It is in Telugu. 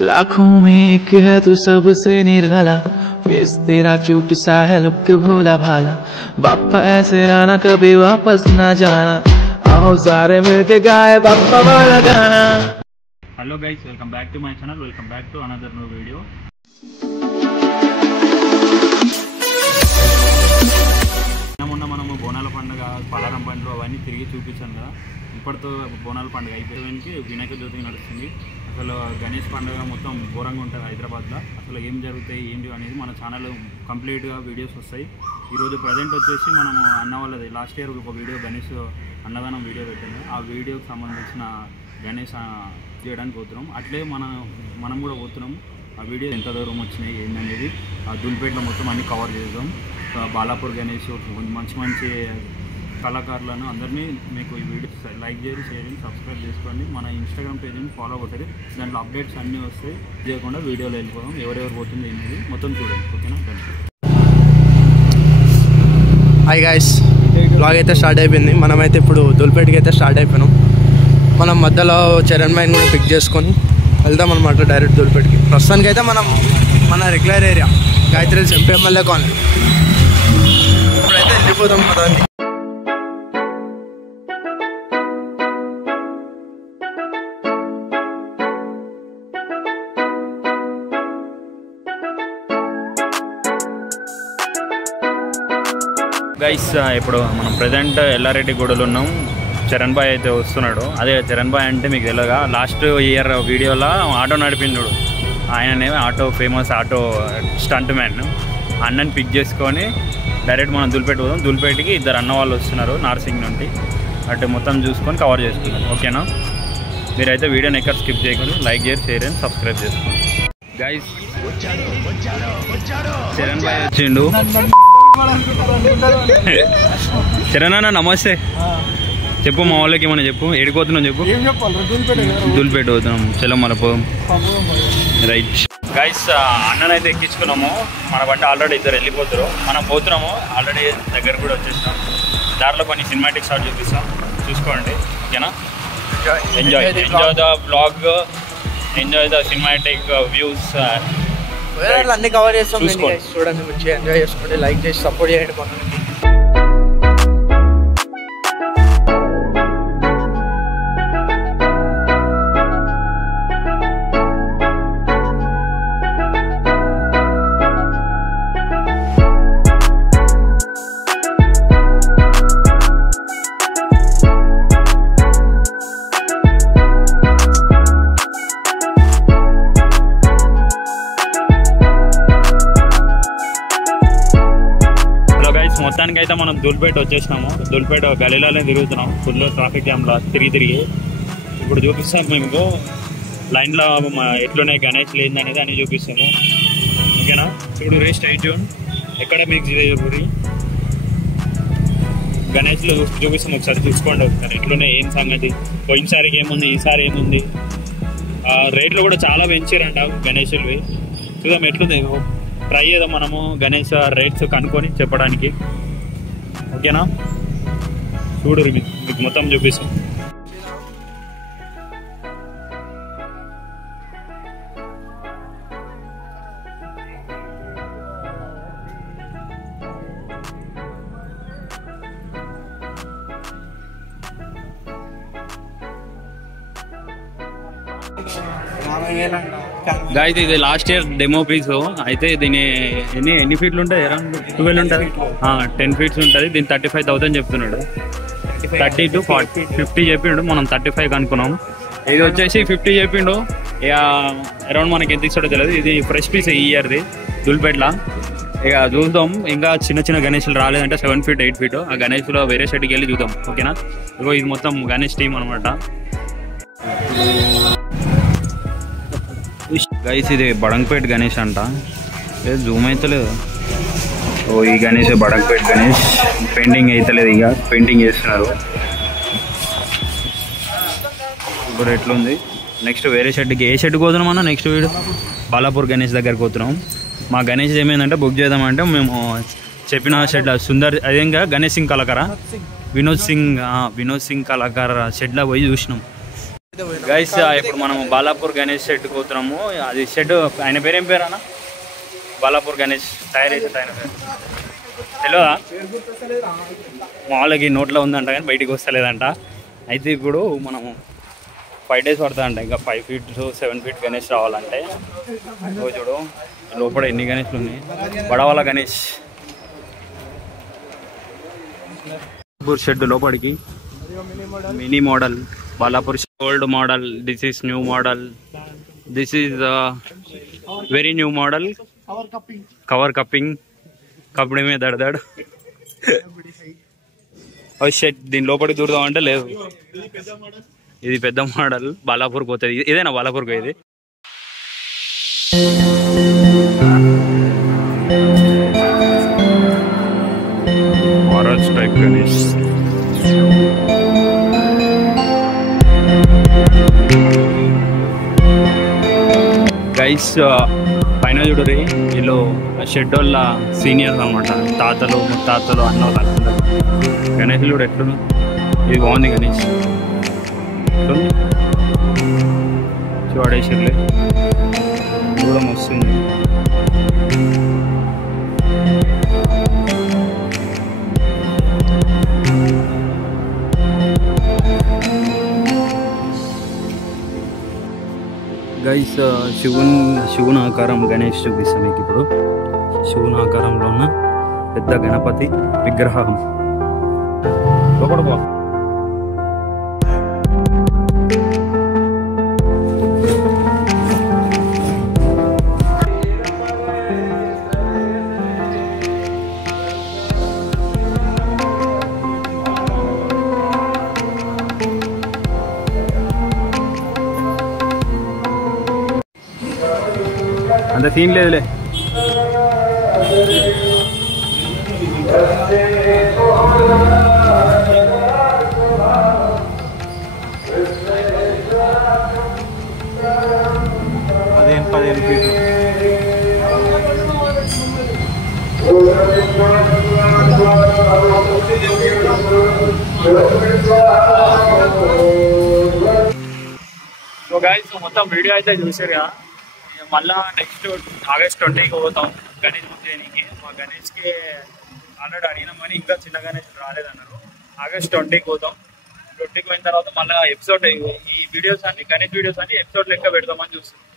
लाखों में एक है तू सबसे निराला, फेस तेरा क्यूट सा है लुक भोला भाला, बापा ऐसे आना कभी वापस ना जाना, आओ सारे मिलके गाए बापा वाला गाना। Hello guys, welcome back to my channel, welcome back to another new video. మొన్న మనము బోనాల పండుగ పలారం పండుగ అవన్నీ తిరిగి చూపించాను కదా. ఇప్పటితో బోనాల పండుగ అయిపోయానికి వినాయక చవితి నడుస్తుంది. అసలు గణేష్ పండుగ మొత్తం ఘోరంగా ఉంటుంది హైదరాబాద్లో. అసలు ఏం జరుగుతాయి ఏంటి అనేది మన ఛానల్ కంప్లీట్గా వీడియోస్ వస్తాయి. ఈరోజు ప్రజెంట్ వచ్చేసి మనము అన్న వాళ్ళది లాస్ట్ ఇయర్ ఒక వీడియో గణేష్ అన్నదానం వీడియో పెట్టింది. ఆ వీడియోకి సంబంధించిన గణేష్ చేయడానికి పోతున్నాం. అట్లే మనం కూడా పోతున్నాం. ఆ వీడియో ఎంత దూరం వచ్చినాయి ఏంటనేది ఆ దుల్పేటలో మొత్తం అన్నీ కవర్ చేద్దాం. బాలాపూర్ గణేష్ మంచి మంచి కళాకారులను అందరినీ మీకు ఈ వీడియో లైక్ చేయండి, షేర్ చేయండి, సబ్స్క్రైబ్ చేసుకోండి. మన ఇన్స్టాగ్రామ్ పేజ్ని ఫాలో అవుతుంది. దాంట్లో అప్డేట్స్ అన్నీ వస్తాయి. చేయకుండా వీడియోలో వెళ్ళిపోదాం. ఎవరెవరు పోతుంది ఏంటి మొత్తం చూడండి, ఓకేనా? హాయ్ గాయ్స్, బ్లాగ్ అయితే స్టార్ట్ అయిపోయింది. మనమైతే ఇప్పుడు దుల్పేటకి అయితే స్టార్ట్ అయిపోయినాం. మనం మధ్యలో చరణ్ మైన్ కూడా పిక్ చేసుకొని వెళ్దాం అనమాట డైరెక్ట్ దుల్పేటకి. ప్రస్తుతానికి అయితే మనం మన regular area Gayatri MP MLA colony ఇప్పుడైతే వెళ్ళిపోదాం కదా. గైస్, ఇప్పుడు మనం ప్రజెంట్ ఎల్లారెడ్డి గూడలో ఉన్నాం. చరణ్ బాయ్ అయితే వస్తున్నాడు. అదే చరణ్ బాయ్ అంటే మీకు తెలియగా లాస్ట్ ఇయర్ వీడియోలో ఆటో నడిపిండు. ఆయననే auto famous auto stunt man. అన్నని పిక్ చేసుకొని డైరెక్ట్ మనం దుల్పేట పోదాం. దుల్పేటకి ఇద్దరు అన్న వాళ్ళు వస్తున్నారు నార్సింగ్ నుండి. అటు మొత్తం చూసుకొని కవర్ చేసుకున్నాం, ఓకేనా? మీరైతే వీడియోని ఎక్కడ స్కిప్ చేయకుండా లైక్ చేసి షేర్ చేసి సబ్స్క్రైబ్ చేసుకోండి. గైస్, చరణ్ బాయ్ వచ్చిండు. చరణ్ అన్న నమస్తే. చెప్పు, మా వాళ్ళకి ఏమన్నా చెప్పు. ఎడిపోతున్నాం చెప్పు. దుల్పేట పోతున్నాం, చెల్లమ్మలపు. Right guys, అన్ననైతే ఎక్కించుకున్నాము. మన బండి ఆల్రెడీ ఇద్దరు వెళ్ళిపోతారు. మనం పోతున్నాము. ఆల్రెడీ దగ్గర కూడా వచ్చేస్తాం. దారిలో కొన్ని సినిమాటిక్ షాట్ చూపిస్తాం, చూసుకోండి, ఓకేనా? Enjoy the blog, enjoy the cinematic views. అన్ని కవర్ చేస్తాం. చూడండి, మంచిగా ఎంజాయ్ చేసుకోండి, లైక్ చేసి సపోర్ట్ చేయండి మనకి. మొత్తానికి అయితే మనం దుల్పేట వచ్చేసినాము. దుల్పేట గలీలోనే తిరుగుతున్నాం. ఫుల్ ట్రాఫిక్ జామ్లో తిరిగి ఇప్పుడు చూపిస్తాం మేము లైన్లో ఎట్లున్నాయి గణేష్ లేదనేది అని చూపిస్తాము, ఓకేనా? ఇప్పుడు రేస్ట్ 8 జూన్ ఎక్కడ మీకు గురి గణేష్లో చూపిస్తాం. ఒకసారి చూసుకోండి ఒకసారి ఎట్లున్నాయి ఏం సంగతి. పోయినసారికి ఏముంది, ఈసారి ఏముంది. రేట్లు కూడా చాలా పెంచారంట గణేషులవి. చూద్దాం ఎట్లుంది, ట్రై చేద్దాం మనము గణేష్ రేట్స్ కనుక్కొని చెప్పడానికి, ఓకేనా? చూడు, మీకు మొత్తం చూపిస్తాం. గాయస్, ఇది లాస్ట్ ఇయర్ డెమో పీస్. అయితే దీని ఎన్ని ఫీట్లు ఉంటాయి? అరౌండ్ 12 ఉంటుంది, 10 ఫీట్స్ ఉంటుంది. దీన్ని 35,000 చెప్తున్నాడు. 30 to 40, 50 చెప్పిండు. మనం 35 అనుకున్నాం. ఇది వచ్చేసి 50 చెప్పిండు. ఇక అరౌండ్ మనకి ఎంత ఇస్తాడో తెలియదు. ఇది ఫ్రెష్ పీస్ ఈ ఇయర్ది దుల్పేటలా. ఇక చూద్దాం. ఇంకా చిన్న చిన్న గణేష్లు రాలేదంటే 7 feet 8 feet ఆ గణేష్లో వేరే షెడ్కి వెళ్ళి చూద్దాం, ఓకేనా? ఇగో ఇది మొత్తం గణేష్ టీమ్ అనమాట. గైస్, ఇది బడంగపేట్ గణేష్ అంట. జూమ్ అవుతలేదు. ఓ, ఈ గణేష్ బడంగపేట్ గణేష్. పెయింటింగ్ అవుతలేదు, ఇక పెయింటింగ్ చేస్తున్నారు. ఇప్పుడు ఎట్లుంది. నెక్స్ట్ వేరే షెడ్కి, ఏ షెడ్కి పోతున్నాం అన్న? నెక్స్ట్ వీడియో బాలాపూర్ గణేష్ దగ్గరికి పోతున్నాం. మా గణేష్ ఏమైందంటే బుక్ చేద్దామంటే మేము చెప్పిన షెడ్ సుందర్ అదేంగా గణేష్ సింగ్ కళాకార వినోద్ సింగ్ కళాకార షెడ్లో పోయి చూసినాం. గైస్ ఇప్పుడు మనం బాలాపూర్ గణేష్ షెడ్ పోతున్నాము. అది షెడ్ ఆయన పేరేం పేరు అన్న? బాలాపూర్ గణేష్ తయారు చేసే ఆయన పేరు తెలియదా? మామూలుగా నోట్లో ఉందంట కానీ బయటికి వస్తలేదంట. అయితే ఇప్పుడు మనము 5 days పడుతుందంట. ఇంకా 5 feet 7 feet గణేష్ రావాలంటే. చూడు లోపల ఎన్ని గణేష్లు ఉన్నాయి. బడవాల గణేష్ షెడ్ లోపలికి mini model Balapur old model. This is new model. This is very new model. Cover కప్పింగ్ కప్పడి మీద దడదాడు షెడ్. దీని లోపలికి దూరదాం అంటే లేదు. ఇది పెద్ద మోడల్. బాలాపూర్కి పోతుంది. ఇదేనా బాలాపూర్కి? ఇది టైప్ గణేష్. గైస్ పైన చూడరి వీళ్ళు షెడ్ వాళ్ళ సీనియర్స్ అనమాట. తాతలు ముత్తాతలు అన్న వాళ్ళు గణేష్ కూడా ఎట్లు. ఇది బాగుంది గణేష్. చూడేసిర్లే కూడా వస్తుంది. గైస్ శివుని ఆకారం గణేష్ చూపిస్తాం మీకు ఇప్పుడు. శివుని ఆకారంలో ఉన్న పెద్ద గణపతి విగ్రహం. లోపల పో. అంత సీన్ లేదులే. పదిహేను ఫీట్లు. సో గైస్ మొత్తం వీడియో అయితే చూసారుగా. మళ్ళా నెక్స్ట్ August 20కి పోతాం గణేష్ చేయడానికి. మా గణేష్కి ఆల్రెడీ అడిగినామని ఇంకా చిన్న గణేష్ రాలేదన్నారు. August 20కి పోతాం. 20కి పోయిన తర్వాత మళ్ళీ ఎపిసోడ్ ఈ వీడియోస్ అన్ని గణేష్ వీడియోస్ అన్ని ఎపిసోడ్ లెక్క పెడతామని చూస్తున్నాం.